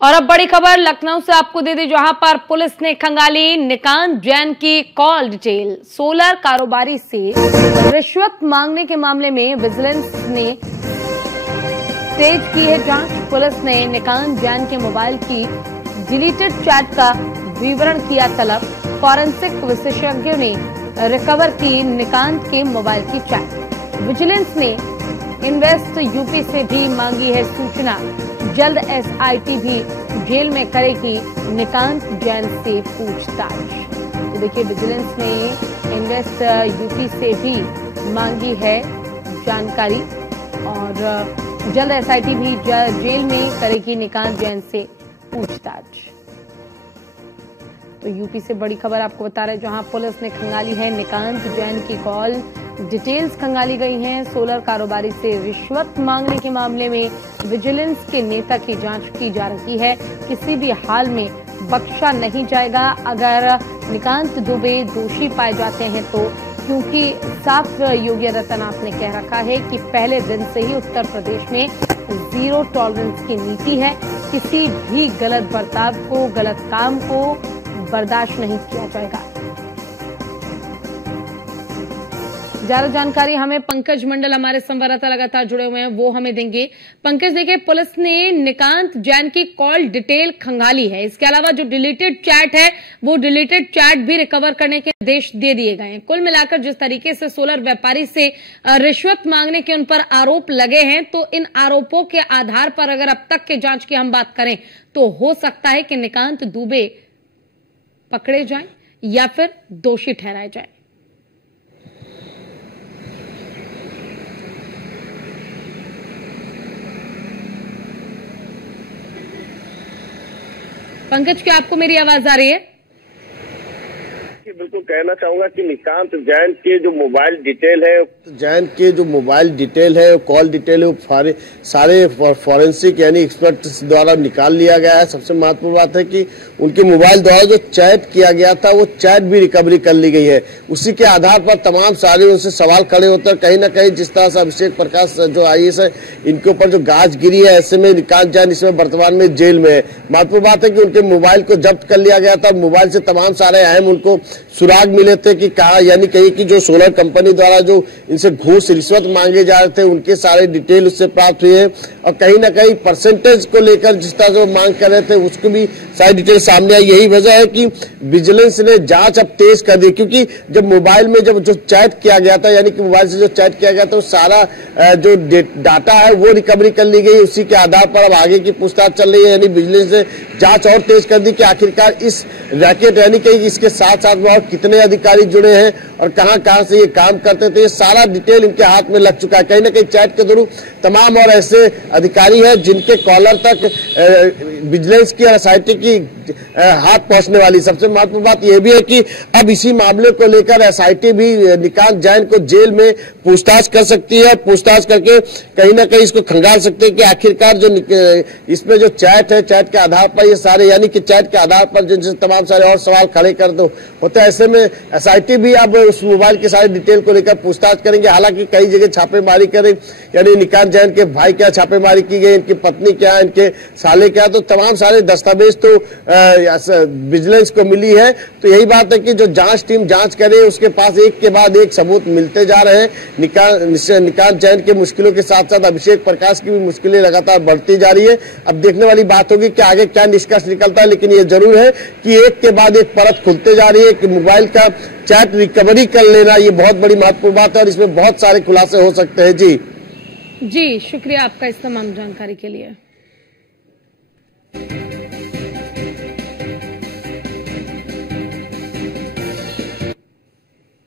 और अब बड़ी खबर लखनऊ से आपको दे दी, जहां पर पुलिस ने खंगाली निकांत जैन की कॉल डिटेल। सोलर कारोबारी से रिश्वत मांगने के मामले में विजिलेंस ने तेज की है जांच। पुलिस ने निकांत जैन के मोबाइल की डिलीटेड चैट का विवरण किया तलब। फॉरेंसिक विशेषज्ञों ने रिकवर की निकांत के मोबाइल की चैट। विजिलेंस ने इन्वेस्ट यूपी से भी मांगी है सूचना। जल्द एसआईटी भी जेल में करेगी निकांत जैन से पूछताछ। तो देखिए, विजिलेंस ने इन्वेस्ट यूपी से भी मांगी है जानकारी और जल्द एसआईटी भी जेल में करेगी निकांत जैन से पूछताछ। तो यूपी से बड़ी खबर आपको बता रहे हैं, जहां पुलिस ने खंगाली है निकांत जैन की कॉल डिटेल्स खंगाली गई हैं। सोलर कारोबारी से रिश्वत मांगने के मामले में विजिलेंस के नेता की जांच की जा रही है। किसी भी हाल में बख्शा नहीं जाएगा अगर निकांत दुबे दोषी पाए जाते हैं तो, क्योंकि साफ योगी आदित्यनाथ ने कह रखा है कि पहले दिन से ही उत्तर प्रदेश में जीरो टॉलरेंस की नीति है। किसी भी गलत बर्ताव को, गलत काम को बर्दाश्त नहीं किया जाएगा। ज्यादा जानकारी हमें पंकज मंडल, हमारे संवाददाता लगातार जुड़े हुए हैं, वो हमें देंगे। पंकज, देखिए, पुलिस ने निकांत जैन की कॉल डिटेल खंगाली है। इसके अलावा जो डिलीटेड चैट है, वो डिलीटेड चैट भी रिकवर करने के निर्देश दे दिए गए हैं। कुल मिलाकर जिस तरीके से सोलर व्यापारी से रिश्वत मांगने के उन पर आरोप लगे हैं, तो इन आरोपों के आधार पर अगर अब तक के जांच की हम बात करें तो हो सकता है कि निकांत दुबे पकड़े जाएं या फिर दोषी ठहराए जाएं। पंकज, क्या आपको मेरी आवाज आ रही है? बिल्कुल कहना चाहूंगा कि निकांत जैन के जो मोबाइल डिटेल है, कॉल डिटेल है, वो सारे फॉरेंसिक यानी एक्सपर्ट द्वारा निकाल लिया गया है। सबसे महत्वपूर्ण बात है कि उनके मोबाइल द्वारा जो चैट किया गया था, वो चैट भी रिकवरी कर ली गई है। उसी के आधार पर तमाम सारे उनसे सवाल खड़े होते हैं। कहीं ना कहीं जिस तरह से अभिषेक प्रकाश जो IAS है, इनके ऊपर जो गाज गिरी है, ऐसे में निकांत जैन इसमें वर्तमान में जेल में है। महत्वपूर्ण बात है कि उनके मोबाइल को जब्त कर लिया गया था। मोबाइल से तमाम सारे अहम उनको सुराग मिले थे कि कहा, यानी कहीं कि जो सोलर कंपनी द्वारा जो इनसे घूस रिश्वत मांगे जा रहे थे, उनके सारे डिटेल उससे प्राप्त हुए हैं। और कहीं ना कहीं परसेंटेज को लेकर जिस तरह से मांग कर रहे थे, उसको भी सारी डिटेल सामने आई। यही वजह है कि विजिलेंस ने जांच अब तेज कर दी, क्योंकि जब मोबाइल में जो चैट किया गया था, यानी कि मोबाइल से जो चैट किया गया था, वो सारा जो डाटा है वो रिकवरी कर ली गई। उसी के आधार पर अब आगे की पूछताछ चल रही है। यानी विजिलेंस ने जांच और तेज कर दी कि आखिरकार इस रैकेट, यानी कि इसके साथ साथ में और कितने अधिकारी जुड़े हैं और कहां से ये काम करते थे, ये सारा डिटेल इनके हाथ में लग चुका है। कहीं ना कहीं चैट के थ्रू तमाम और ऐसे अधिकारी हैं जिनके कॉलर तक विजिलेंस की एसआईटी की हाथ पहुंचने वाली। सबसे महत्वपूर्ण बात यह भी है कि अब इसी मामले को लेकर एसआईटी भी निकांत जैन को जेल में पूछताछ कर सकती है। पूछताछ करके कहीं ना कहीं इसको खंगाल सकते हैं कि आखिरकार जो इसमें जो चैट है, चैट के आधार पर ये सारे, यानी कि चैट के आधार पर जिनसे तमाम सारे और सवाल खड़े कर दो होते हैं। ऐसे में एसआईटी भी अब उस मोबाइल के सारे डिटेल को लेकर पूछताछ करेंगे। हालांकि कई जगह छापेमारी करें, यानी निकांत जैन के भाई क्या छापेमारी की गई, इनकी पत्नी क्या, इनके साले क्या, तो तमाम सारे दस्तावेज तो विजिलेंस को मिली है। तो यही बात है कि जो जांच टीम जांच करे, उसके पास एक के बाद एक सबूत मिलते जा रहे हैं। निकांत जैन के मुश्किलों के साथ साथ अभिषेक प्रकाश की भी मुश्किलें लगातार बढ़ती जा रही है। अब देखने वाली बात होगी कि आगे क्या निष्कर्ष निकलता है, लेकिन ये जरूर है कि एक के बाद एक परत खुलते जा रही है कि मोबाइल का चैट रिकवरी कर लेना, ये बहुत बड़ी महत्वपूर्ण बात है और इसमें बहुत सारे खुलासे हो सकते हैं। जी, शुक्रिया आपका इस तमाम जानकारी के लिए।